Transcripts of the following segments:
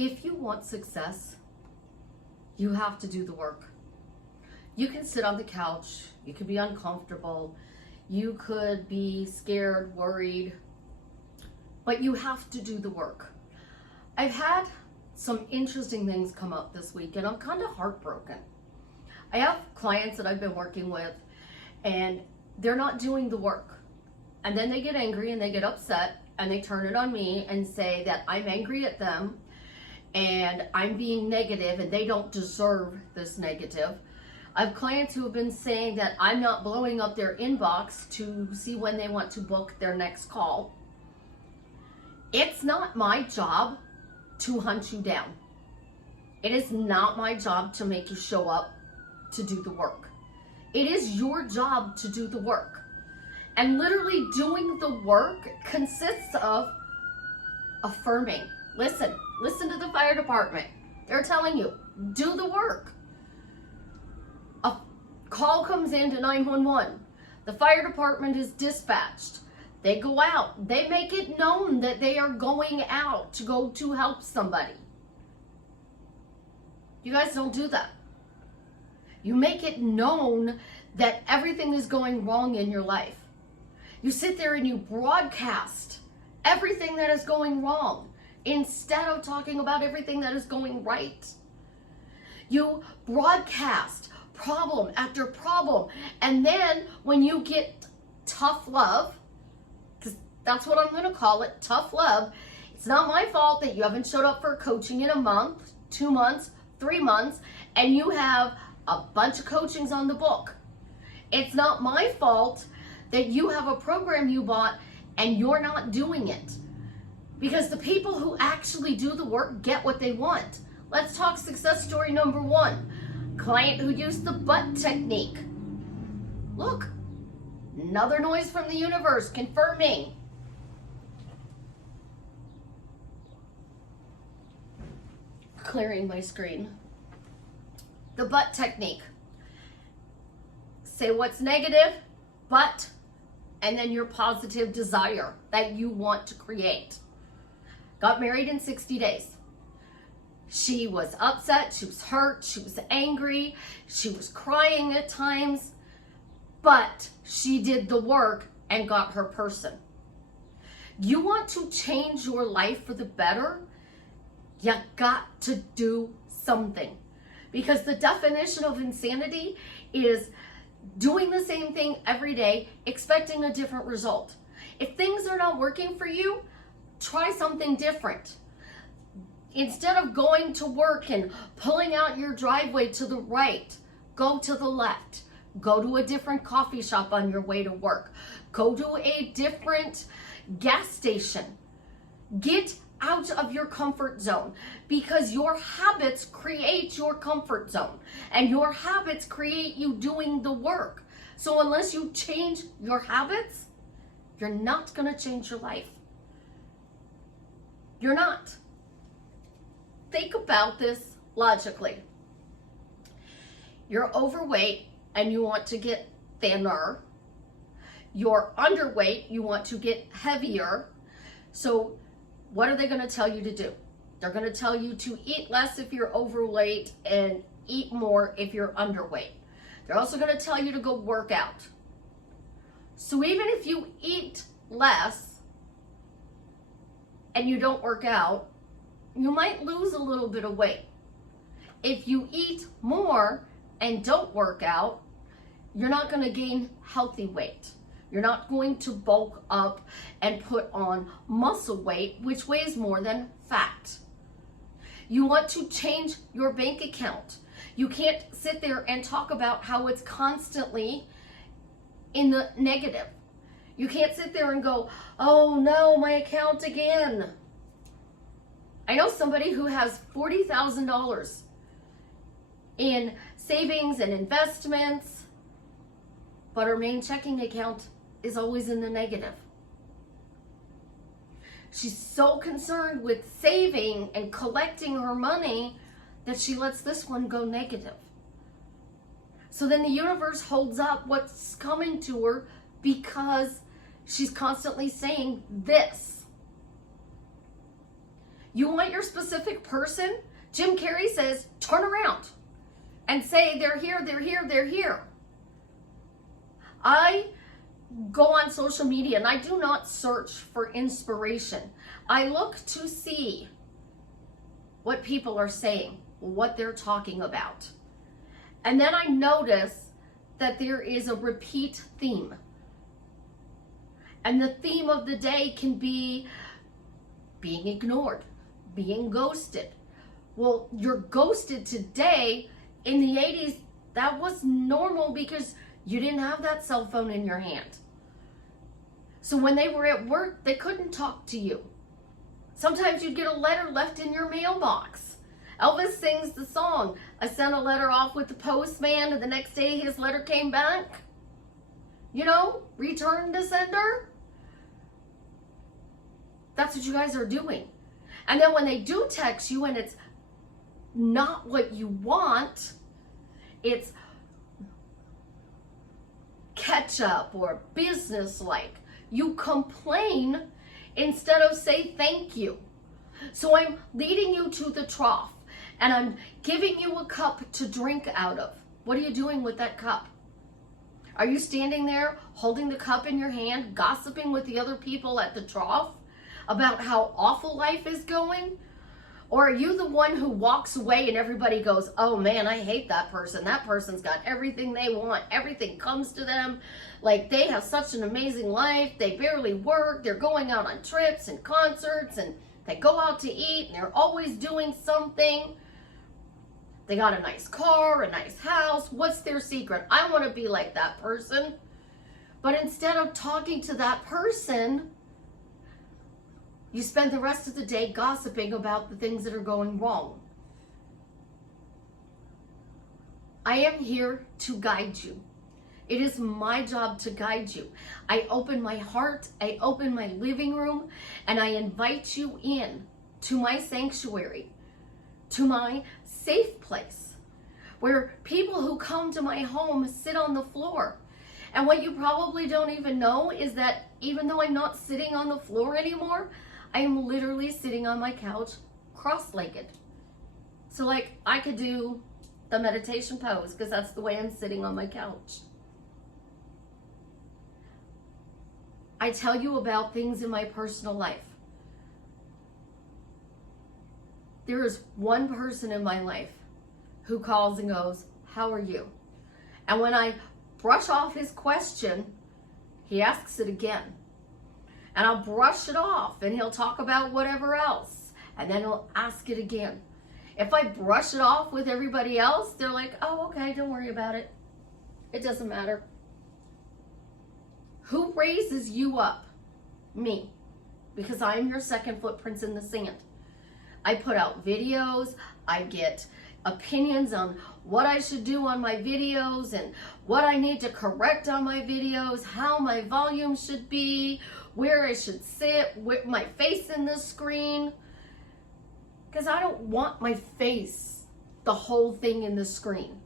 If you want success, you have to do the work. You can sit on the couch, you could be uncomfortable, you could be scared, worried, but you have to do the work. I've had some interesting things come up this week and I'm kind of heartbroken. I have clients that I've been working with and they're not doing the work. And then they get angry and they get upset and they turn it on me and say that I'm angry at them and I'm being negative and they don't deserve this negative. I have clients who have been saying that I'm not blowing up their inbox to see when they want to book their next call. It's not my job to hunt you down. It is not my job to make you show up to do the work. It is your job to do the work. And literally doing the work consists of affirming. Listen to the fire department. They're telling you, do the work. A call comes into 911. The fire department is dispatched. They go out. They make it known that they are going out to go to help somebody. You guys don't do that. You make it known that everything is going wrong in your life. You sit there and you broadcast everything that is going wrong instead of talking about everything that is going right. You broadcast problem after problem. And then when you get tough love, because that's what I'm going to call it, tough love, it's not my fault that you haven't showed up for coaching in a month, 2 months, 3 months, and you have a bunch of coachings on the book. It's not my fault that you have a program you bought and you're not doing it. Because the people who actually do the work get what they want. Let's talk success story number 1. Client who used the butt technique. Look, another noise from the universe confirming. Clearing my screen. The butt technique. Say what's negative, but, and then your positive desire that you want to create. Got married in 60 days. She was upset, she was hurt, she was angry, she was crying at times, but she did the work and got her person. You want to change your life for the better? You got to do something. Because the definition of insanity is doing the same thing every day, expecting a different result. If things are not working for you, try something different. Instead of going to work and pulling out your driveway to the right, go to the left. Go to a different coffee shop on your way to work. Go to a different gas station. Get out of your comfort zone, because your habits create your comfort zone and your habits create you doing the work. So unless you change your habits, you're not going to change your life. You're not. Think about this logically. You're overweight and you want to get thinner. You're underweight, you want to get heavier. So what are they going to tell you to do? They're going to tell you to eat less if you're overweight and eat more if you're underweight. They're also going to tell you to go work out. So even if you eat less and you don't work out, you might lose a little bit of weight. If you eat more and don't work out, you're not going to gain healthy weight. You're not going to bulk up and put on muscle weight, which weighs more than fat. You want to change your bank account. You can't sit there and talk about how it's constantly in the negative. You can't sit there and go, oh no, my account again. I know somebody who has $40,000 in savings and investments, but her main checking account is always in the negative. She's so concerned with saving and collecting her money that she lets this one go negative. So then the universe holds up what's coming to her because she's constantly saying this. You want your specific person? Jim Carrey says, turn around and say, they're here, they're here, they're here. I go on social media and I do not search for inspiration. I look to see what people are saying, what they're talking about. And then I notice that there is a repeat theme. And the theme of the day can be being ignored, being ghosted. Well, you're ghosted today. In the 80s, that was normal because you didn't have that cell phone in your hand. So when they were at work, they couldn't talk to you. Sometimes you'd get a letter left in your mailbox. Elvis sings the song, I sent a letter off with the postman and the next day his letter came back. You know, return to sender. That's what you guys are doing. And then when they do text you and it's not what you want, it's ketchup or business-like. You complain instead of say thank you. So I'm leading you to the trough and I'm giving you a cup to drink out of. What are you doing with that cup? Are you standing there holding the cup in your hand, gossiping with the other people at the trough about how awful life is going? Or are you the one who walks away and everybody goes, oh man, I hate that person. That person's got everything they want. Everything comes to them. Like they have such an amazing life. They barely work. They're going out on trips and concerts and they go out to eat and they're always doing something. They got a nice car, a nice house. What's their secret? I want to be like that person. But instead of talking to that person, you spend the rest of the day gossiping about the things that are going wrong. I am here to guide you. It is my job to guide you. I open my heart, I open my living room, and I invite you in to my sanctuary, to my safe place, where people who come to my home sit on the floor. And what you probably don't even know is that even though I'm not sitting on the floor anymore, I am literally sitting on my couch cross-legged. So like I could do the meditation pose because that's the way I'm sitting on my couch. I tell you about things in my personal life. There is one person in my life who calls and goes, how are you? And when I brush off his question, he asks it again. And I'll brush it off and he'll talk about whatever else. And then he'll ask it again. If I brush it off with everybody else, they're like, oh, okay, don't worry about it. It doesn't matter. Who raises you up? Me. Because I'm your second footprints in the sand. I put out videos. I get opinions on what I should do on my videos and what I need to correct on my videos, how my volume should be, where I should sit, with my face in the screen. Because I don't want my face, the whole thing in the screen.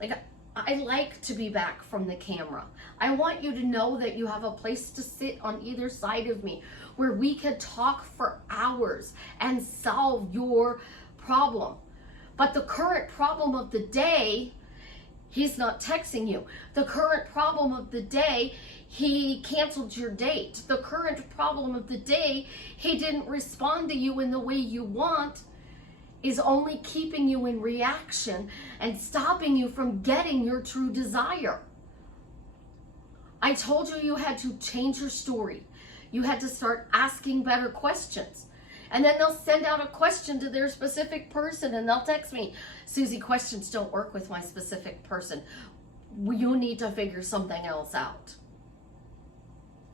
Like, I like to be back from the camera. I want you to know that you have a place to sit on either side of me where we could talk for hours and solve your problem. But the current problem of the day, he's not texting you. The current problem of the day, he canceled your date. The current problem of the day, he didn't respond to you in the way you want, is only keeping you in reaction and stopping you from getting your true desire. I told you you had to change your story. You had to start asking better questions. And then they'll send out a question to their specific person and they'll text me, Susie, questions don't work with my specific person. You need to figure something else out.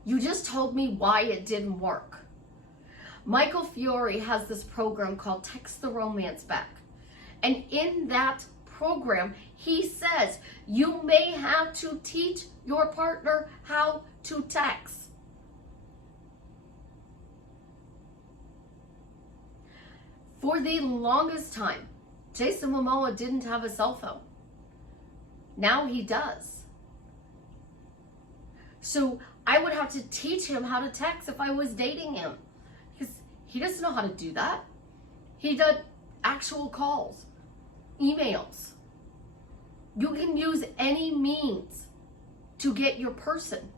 You just told me why it didn't work. Michael Fiore has this program called Text the Romance Back. And in that program, he says you may have to teach your partner how to text. For the longest time, Jason Momoa didn't have a cell phone. Now he does. So I would have to teach him how to text if I was dating him. Because He doesn't know how to do that. He does actual calls, emails. You can use any means to get your person.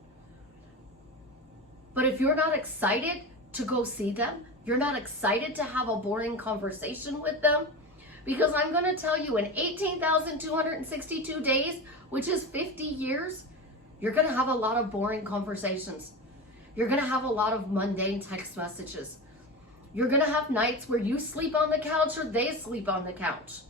But if you're not excited to go see them, you're not excited to have a boring conversation with them, because I'm going to tell you, in 18,262 days, which is 50 years, you're going to have a lot of boring conversations. You're going to have a lot of mundane text messages. You're going to have nights where you sleep on the couch or they sleep on the couch.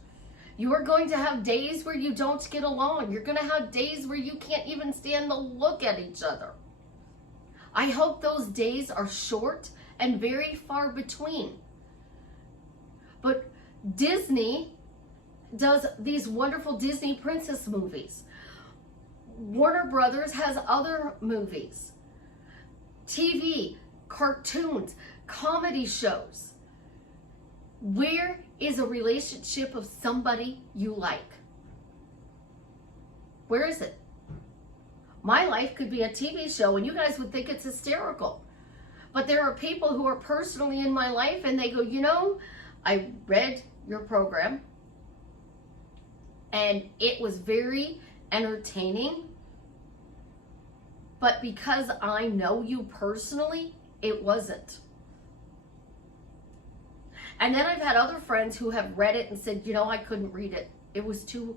You are going to have days where you don't get along. You're going to have days where you can't even stand to look at each other. I hope those days are short and very far between. But Disney does these wonderful Disney princess movies. Warner Brothers has other movies. TV, cartoons, comedy shows. Where is a relationship of somebody you like? Where is it? My life could be a TV show and you guys would think it's hysterical. But there are people who are personally in my life and they go, you know, I read your program and it was very entertaining. But because I know you personally, it wasn't. And then I've had other friends who have read it and said, you know, I couldn't read it. It was too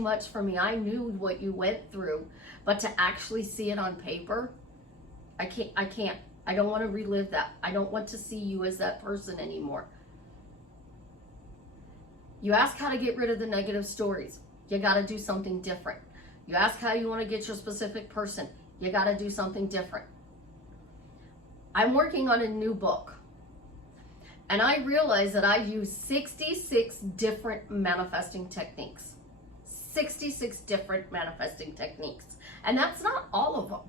much for me. I knew what you went through, but to actually see it on paper, I can't. I don't want to relive that. I don't want to see you as that person anymore. You ask how to get rid of the negative stories. You got to do something different. You ask how you want to get your specific person. You got to do something different. I'm working on a new book. And I realize that I use 66 different manifesting techniques. 66 different manifesting techniques. And that's not all of them.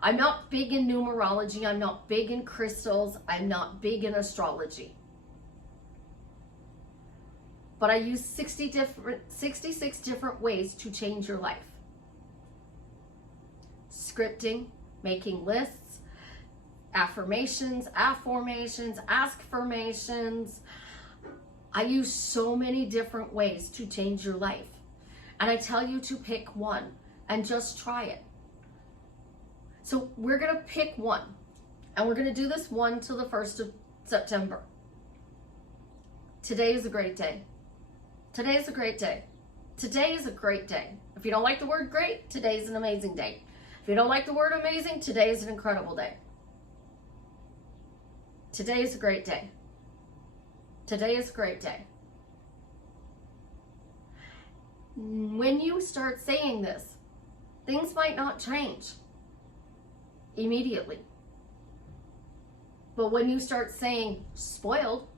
I'm not big in numerology. I'm not big in crystals. I'm not big in astrology. But I use 66 different ways to change your life. Scripting, making lists, affirmations, askformations. I use so many different ways to change your life. And I tell you to pick one and just try it. So we're going to pick one. And we're going to do this one till the 1st of September. Today is a great day. Today is a great day. Today is a great day. If you don't like the word great, today is an amazing day. If you don't like the word amazing, today is an incredible day. Today is a great day. Today is a great day. When you start saying this, things might not change immediately. But when you start saying, spoiled,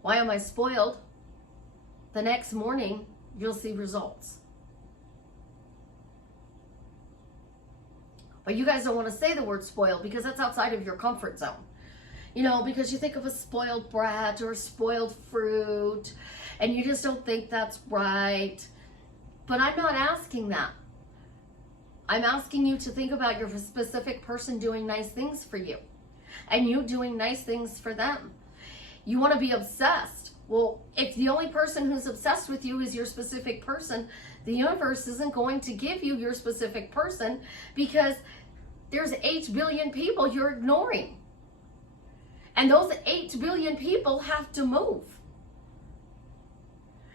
why am I spoiled? The next morning, you'll see results. But you guys don't want to say the word spoiled because that's outside of your comfort zone. You know, because you think of a spoiled brat or spoiled fruit, and you just don't think that's right. But I'm not asking that. I'm asking you to think about your specific person doing nice things for you, and you doing nice things for them. You want to be obsessed. Well, if the only person who's obsessed with you is your specific person, the universe isn't going to give you your specific person because there's 8 billion people you're ignoring. And those 8 billion people have to move.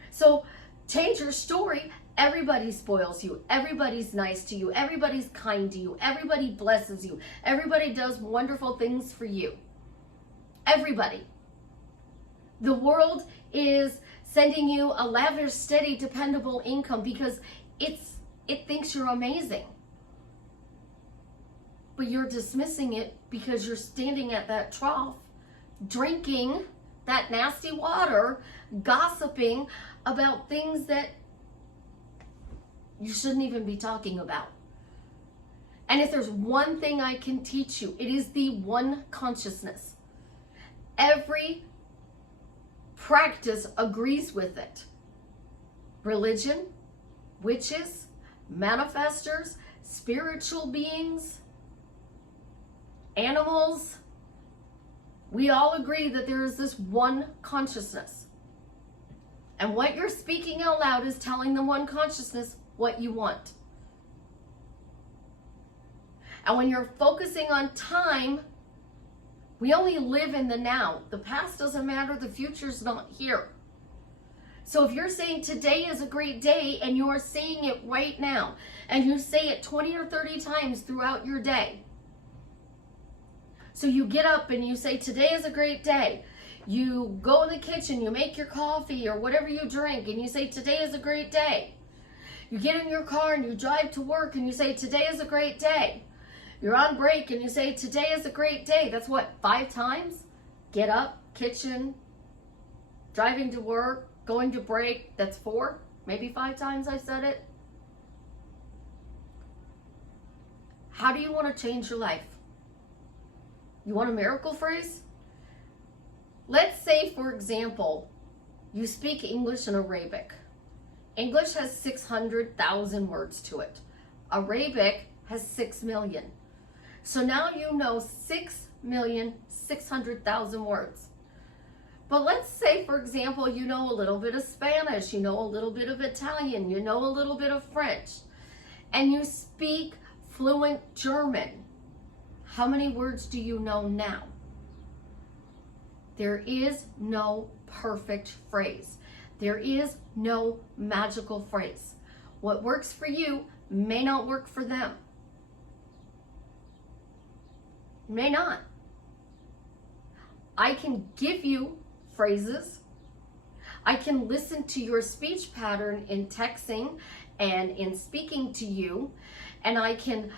So change your story. Everybody spoils you. Everybody's nice to you. Everybody's kind to you. Everybody blesses you. Everybody does wonderful things for you. Everybody. The world is sending you a lavish, steady, dependable income because it thinks you're amazing. But you're dismissing it because you're standing at that trough, drinking that nasty water, gossiping about things that you shouldn't even be talking about. And if there's one thing I can teach you, it is the one consciousness. Every practice agrees with it. Religion, witches, manifestors, spiritual beings, animals, We all agree that there is this one consciousness. And what you're speaking out loud is telling the one consciousness what you want. And when you're focusing on time, we only live in the now. The past doesn't matter. The future's not here. So if you're saying today is a great day and you're saying it right now, and you say it 20 or 30 times throughout your day. So you get up and you say, today is a great day. You go in the kitchen, you make your coffee or whatever you drink, and you say, today is a great day. You get in your car and you drive to work and you say, today is a great day. You're on break and you say, today is a great day. That's what, 5 times? Get up, kitchen, driving to work, going to break. That's 4, maybe 5 times I said it. How do you want to change your life? You want a miracle phrase? Let's say, for example, you speak English in Arabic. English has 600,000 words to it. Arabic has 6 million. So now you know 6,600,000 words. But let's say, for example, you know a little bit of Spanish, you know a little bit of Italian, you know a little bit of French, and you speak fluent German. How many words do you know now? There is no perfect phrase. There is no magical phrase. What works for you may not work for them. May not. I can give you phrases. I can listen to your speech pattern in texting and in speaking to you, and I can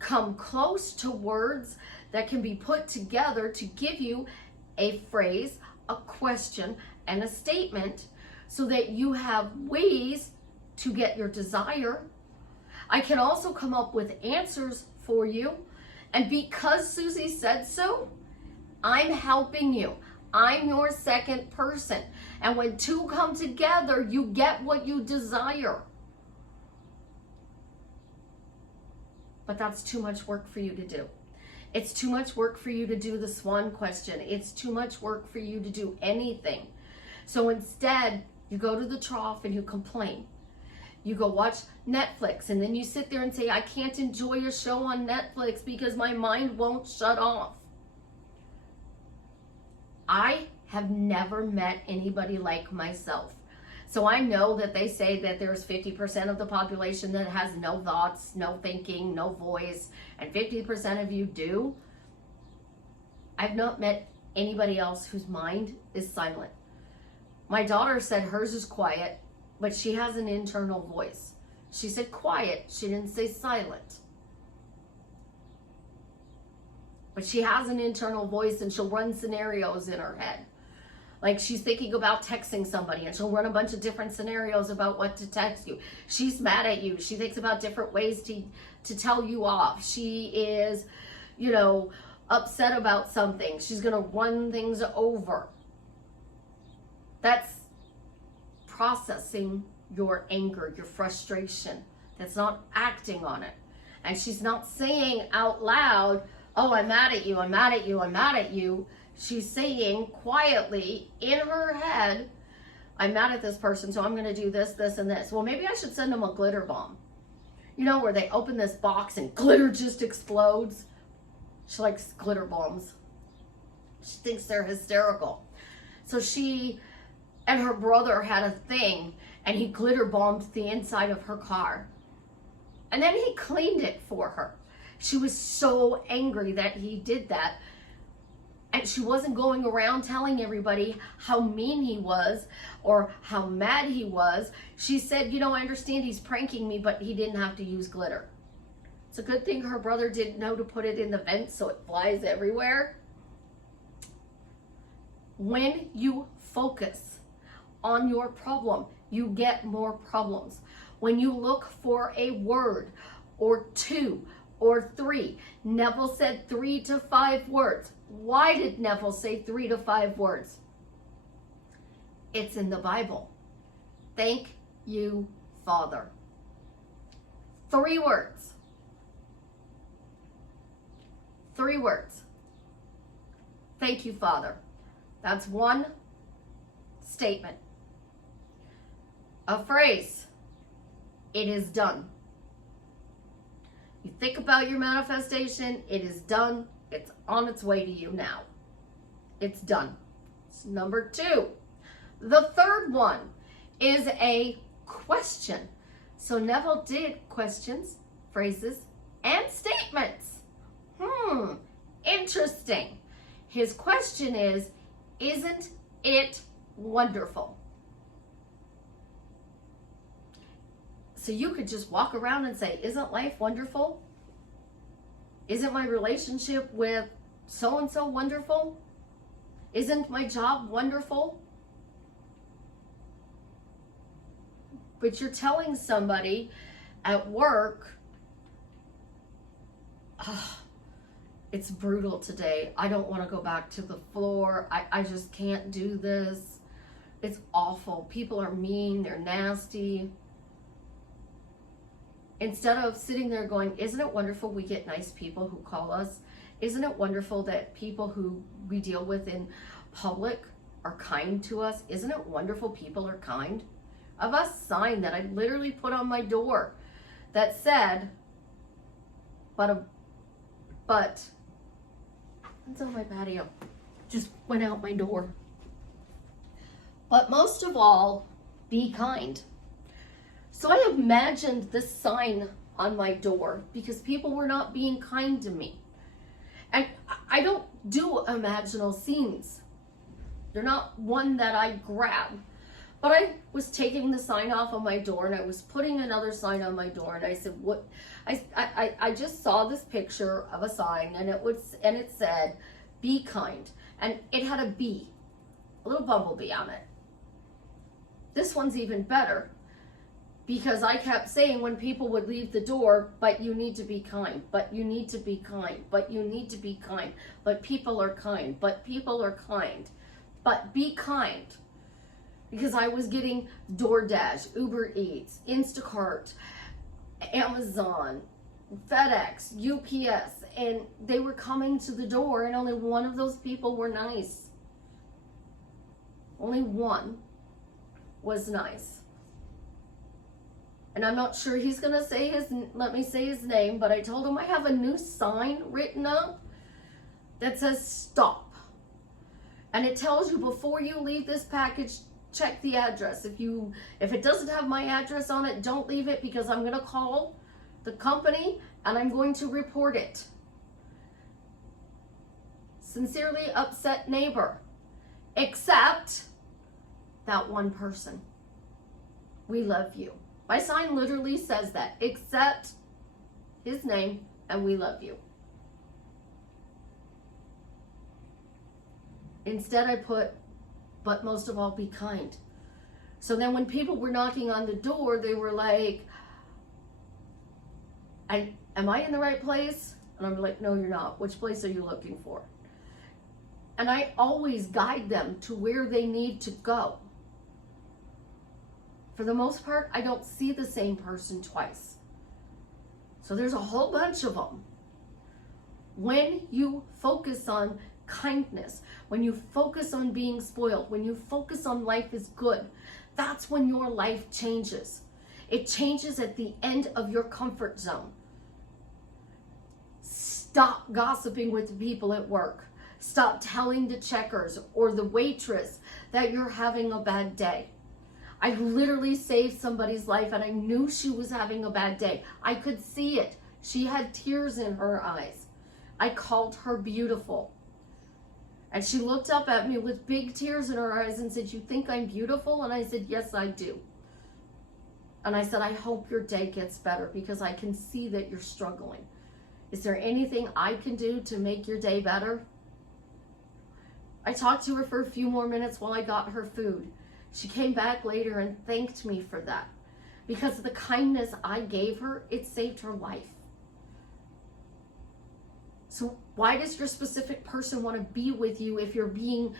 come close to words that can be put together to give you a phrase, a question, and a statement so that you have ways to get your desire. I can also come up with answers for you. And because Susie said so, I'm helping you. I'm your second person. And when 2 come together, you get what you desire. But that's too much work for you to do. It's too much work for you to do the swan question. It's too much work for you to do anything. So instead, you go to the trough and you complain. You go watch Netflix and then you sit there and say, I can't enjoy a show on Netflix because my mind won't shut off. I have never met anybody like myself. So I know that they say that there's 50% of the population that has no thoughts, no thinking, no voice, and 50% of you do. I've not met anybody else whose mind is silent. My daughter said hers is quiet, but she has an internal voice. She said quiet, she didn't say silent. But she has an internal voice and she'll run scenarios in her head. Like she's thinking about texting somebody and she'll run a bunch of different scenarios about what to text you. She's mad at you. She thinks about different ways to tell you off. She is, upset about something. She's going to run things over. That's processing your anger, your frustration. That's not acting on it. And she's not saying out loud, oh, I'm mad at you, I'm mad at you, I'm mad at you. She's saying quietly in her head, I'm mad at this person, so I'm going to do this, this, and this. Well, maybe I should send them a glitter bomb. Where they open this box and glitter just explodes. She likes glitter bombs. She thinks they're hysterical. So she and her brother had a thing, and he glitter bombed the inside of her car. And then he cleaned it for her. She was so angry that he did that. And she wasn't going around telling everybody how mean he was or how mad he was. She said, I understand he's pranking me, but he didn't have to use glitter. It's a good thing her brother didn't know to put it in the vent so it flies everywhere. When you focus on your problem, you get more problems. When you look for a word or 2 or 3, Neville said 3 to 5 words. Why did Neville say 3 to 5 words? It's in the Bible. Thank you, Father. 3 words. 3 words. Thank you, Father. That's one statement. A phrase. It is done. You think about your manifestation, it is done. It's on its way to you now. It's done. It's number 2. The third one is a question. So Neville did questions, phrases, and statements. Interesting. His question is, isn't it wonderful? So you could just walk around and say, isn't life wonderful? Isn't my relationship with so-and-so wonderful? Isn't my job wonderful? But you're telling somebody at work, it's brutal today. I don't want to go back to the floor. I just can't do this. It's awful. People are mean. They're nasty. Instead of sitting there going, isn't it wonderful we get nice people who call us? Isn't it wonderful that people who we deal with in public are kind to us? Isn't it wonderful people are kind? I have a sign that I literally put on my door that said, but it's on my patio. Just went out my door. But most of all, be kind. So I imagined this sign on my door because people were not being kind to me. And I don't do imaginal scenes. They're not one that I grab. But I was taking the sign off of my door and I was putting another sign on my door and I said, what? I just saw this picture of a sign and it said, be kind. And it had a bee, a little bumblebee on it. This one's even better because I kept saying when people would leave the door, but you need to be kind, but you need to be kind, but you need to be kind, but people are kind, but people are kind, but be kind. Because I was getting DoorDash, Uber Eats, Instacart, Amazon, FedEx, UPS, and they were coming to the door and only one of those people were nice. Only one was nice. And I'm not sure he's going to let me say his name, but I told him I have a new sign written up that says stop. And it tells you before you leave this package, check the address. If it doesn't have my address on it, don't leave it because I'm going to call the company and I'm going to report it. Sincerely upset neighbor. Except that one person. We love you. My sign literally says that. Except his name and we love you. Instead I put, but most of all, be kind. So then when people were knocking on the door, they were like, am I in the right place? And I'm like, no, you're not. Which place are you looking for? And I always guide them to where they need to go. For the most part, I don't see the same person twice. So there's a whole bunch of them. When you focus on kindness, when you focus on being spoiled, when you focus on life is good, that's when your life changes. It changes at the end of your comfort zone. Stop gossiping with the people at work. Stop telling the checkers or the waitress that you're having a bad day. I literally saved somebody's life and I knew she was having a bad day. I could see it. She had tears in her eyes. I called her beautiful. And she looked up at me with big tears in her eyes and said, you think I'm beautiful? And I said, yes, I do. And I said, I hope your day gets better because I can see that you're struggling. Is there anything I can do to make your day better? I talked to her for a few more minutes while I got her food. She came back later and thanked me for that. Because of the kindness I gave her, it saved her life. So why does your specific person want to be with you if you're being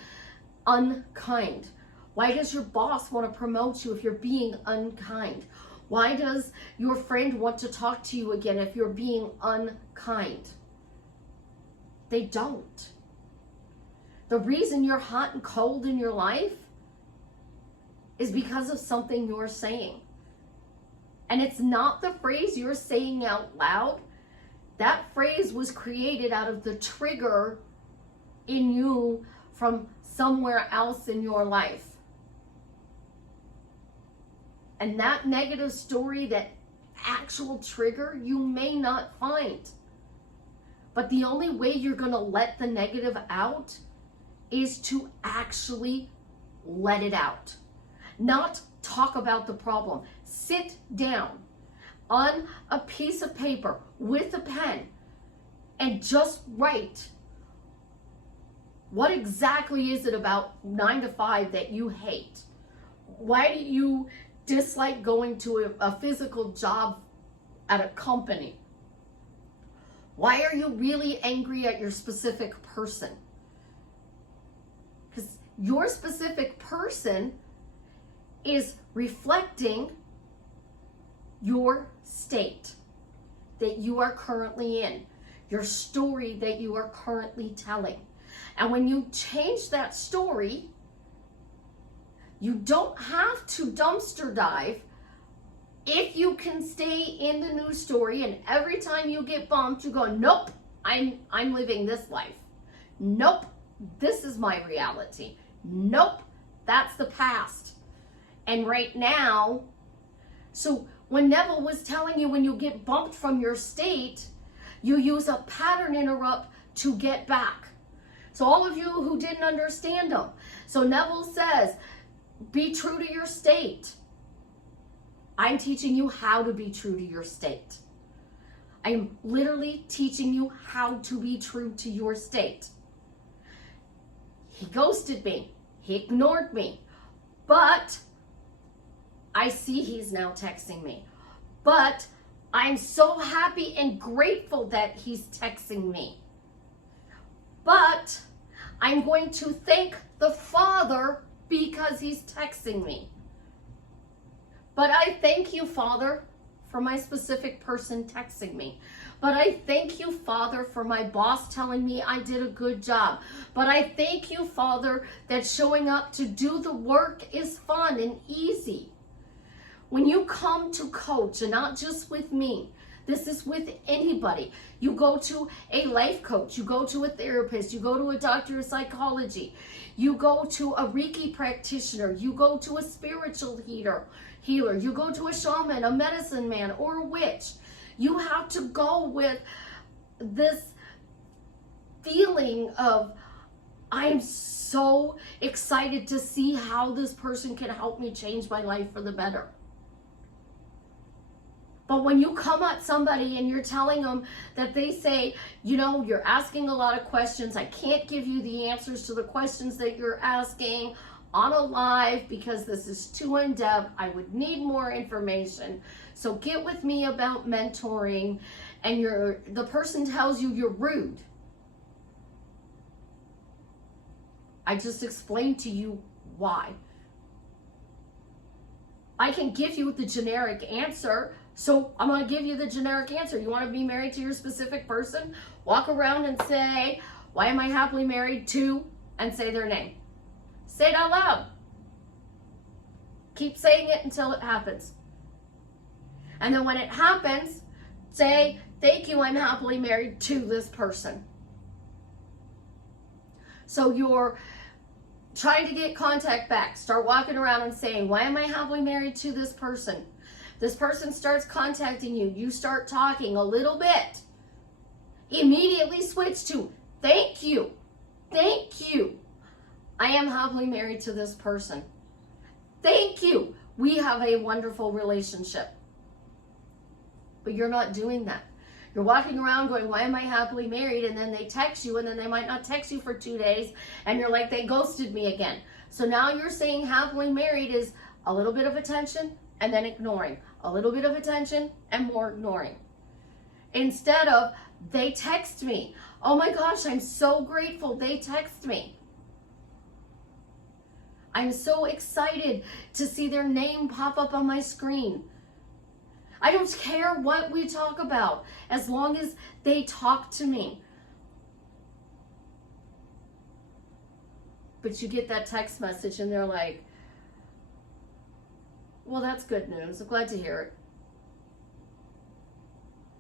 unkind? Why does your boss want to promote you if you're being unkind? Why does your friend want to talk to you again if you're being unkind? They don't. The reason you're hot and cold in your life is because of something you're saying. And it's not the phrase you're saying out loud. That phrase was created out of the trigger in you from somewhere else in your life. And that negative story, that actual trigger, you may not find. But the only way you're going to let the negative out is to actually let it out. Not talk about the problem. Sit down on a piece of paper with a pen and just write, what exactly is it about 9 to 5 that you hate? Why do you dislike going to a physical job at a company? Why are you really angry at your specific person? Because your specific person is reflecting your state that you are currently in, your story that you are currently telling. And when you change that story, you don't have to dumpster dive if you can stay in the new story, and every time you get bumped, you go, nope, I'm living this life. Nope, this is my reality. Nope, that's the past. And right now, so when Neville was telling you, when you get bumped from your state, you use a pattern interrupt to get back. So all of you who didn't understand him. So Neville says, be true to your state. I'm teaching you how to be true to your state. I am literally teaching you how to be true to your state. He ghosted me. He ignored me. But I see he's now texting me. But I'm so happy and grateful that he's texting me. But I'm going to thank the Father because he's texting me. But I thank you, Father, for my specific person texting me. But I thank you, Father, for my boss telling me I did a good job. But I thank you, Father, that showing up to do the work is fun and easy. When you come to coach, and not just with me, this is with anybody. You go to a life coach, you go to a therapist, you go to a doctor of psychology, you go to a Reiki practitioner, you go to a spiritual healer, you go to a shaman, a medicine man, or a witch. You have to go with this feeling of, I'm so excited to see how this person can help me change my life for the better. But when you come at somebody and you're telling them that they say, you know, you're asking a lot of questions. I can't give you the answers to the questions that you're asking on a live because this is too in-depth. I would need more information. So get with me about mentoring, and the person tells you you're rude. I just explained to you why. I can give you the generic answer. So I'm going to give you the generic answer. You want to be married to your specific person? Walk around and say, why am I happily married to, and say their name. Say it out loud. Keep saying it until it happens. And then when it happens, say, thank you, I'm happily married to this person. So you're trying to get contact back. Start walking around and saying, why am I happily married to this person? This person starts contacting you. You start talking a little bit. Immediately switch to, thank you. Thank you. I am happily married to this person. Thank you. We have a wonderful relationship. But you're not doing that. You're walking around going, why am I happily married? And then they text you, and then they might not text you for 2 days. And you're like, they ghosted me again. So now you're saying happily married is a little bit of attention and then ignoring. A little bit of attention and more ignoring. Instead of, they text me. Oh my gosh, I'm so grateful they text me. I'm so excited to see their name pop up on my screen. I don't care what we talk about as long as they talk to me. but you get that text message and they're like, well, that's good news. I'm glad to hear it.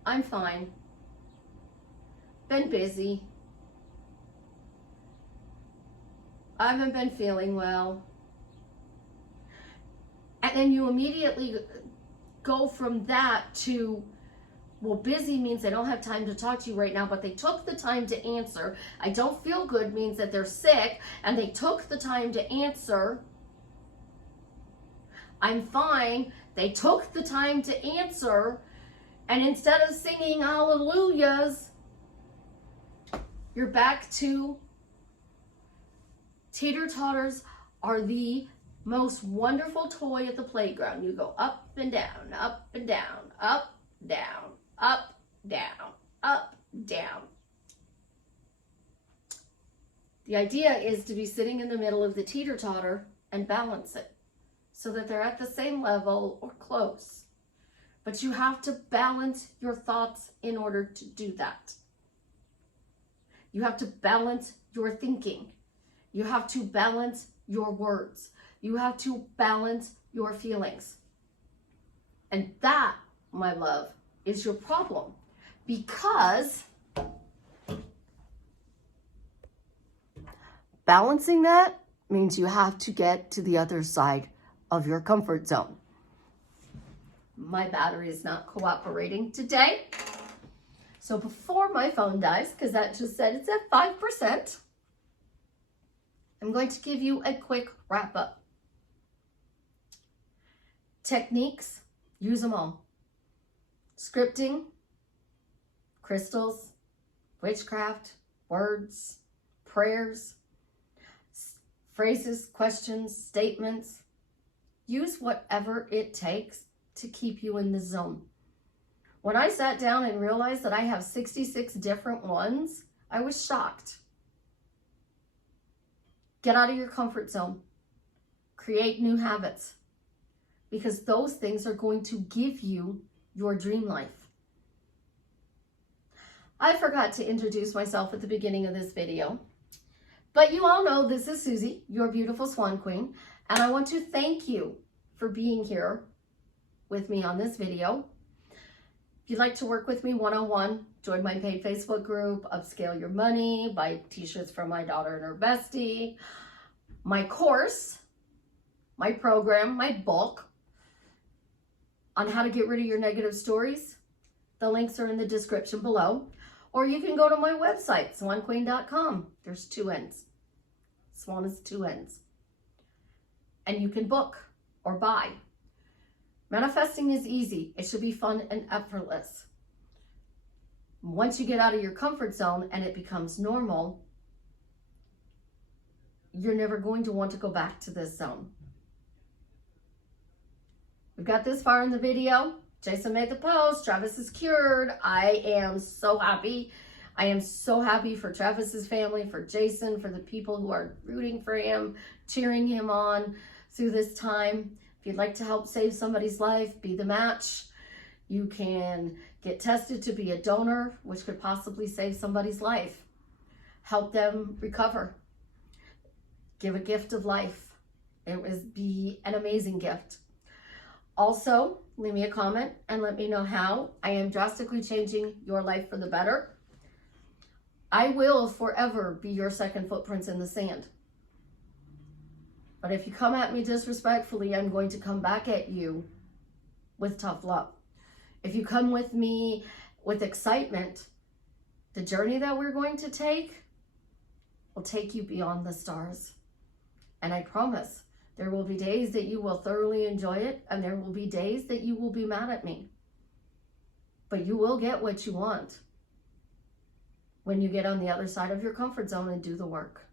I'm fine. Been busy. I haven't been feeling well. And then you immediately go from that to, well, busy means they don't have time to talk to you right now, but they took the time to answer. I don't feel good means that they're sick and they took the time to answer. I'm fine. They took the time to answer. And instead of singing hallelujahs, you're back to teeter-totters are the most wonderful toy at the playground. You go up and down, up and down, up, down, up, down, up, down. The idea is to be sitting in the middle of the teeter-totter and balance it so that they're at the same level or close. But you have to balance your thoughts in order to do that. You have to balance your thinking. You have to balance your words. You have to balance your feelings. And that, my love, is your problem. Because balancing that means you have to get to the other side of your comfort zone. My battery is not cooperating today. So before my phone dies, because that just said it's at 5%, I'm going to give you a quick wrap up. Techniques, use them all. Scripting, crystals, witchcraft, words, prayers, phrases, questions, statements. Use whatever it takes to keep you in the zone. When I sat down and realized that I have 66 different ones, I was shocked. Get out of your comfort zone. Create new habits, because those things are going to give you your dream life. I forgot to introduce myself at the beginning of this video, but you all know this is Susie, your beautiful Swan Queen, and I want to thank you for being here with me on this video. If you'd like to work with me one-on-one, join my paid Facebook group, Upscale Your Money, buy t-shirts from my daughter and her bestie, my course, my program, my book on how to get rid of your negative stories. The links are in the description below. Or you can go to my website, swanqueen.com. There's 2 N's. Swan is 2 N's. And you can book or buy. Manifesting is easy. It should be fun and effortless. Once you get out of your comfort zone and it becomes normal, you're never going to want to go back to this zone. We've got this far in the video. Jason made the post. Travis is cured. I am so happy. I am so happy for Travis's family, for Jason, for the people who are rooting for him, cheering him on through this time. If you'd like to help save somebody's life, be the match. You can get tested to be a donor, which could possibly save somebody's life. Help them recover. Give a gift of life. It would be an amazing gift. Also, leave me a comment and let me know how I am drastically changing your life for the better. I will forever be your second footprints in the sand. But if you come at me disrespectfully, I'm going to come back at you with tough love. If you come with me with excitement, the journey that we're going to take will take you beyond the stars. And I promise, there will be days that you will thoroughly enjoy it, and there will be days that you will be mad at me. But you will get what you want when you get on the other side of your comfort zone and do the work.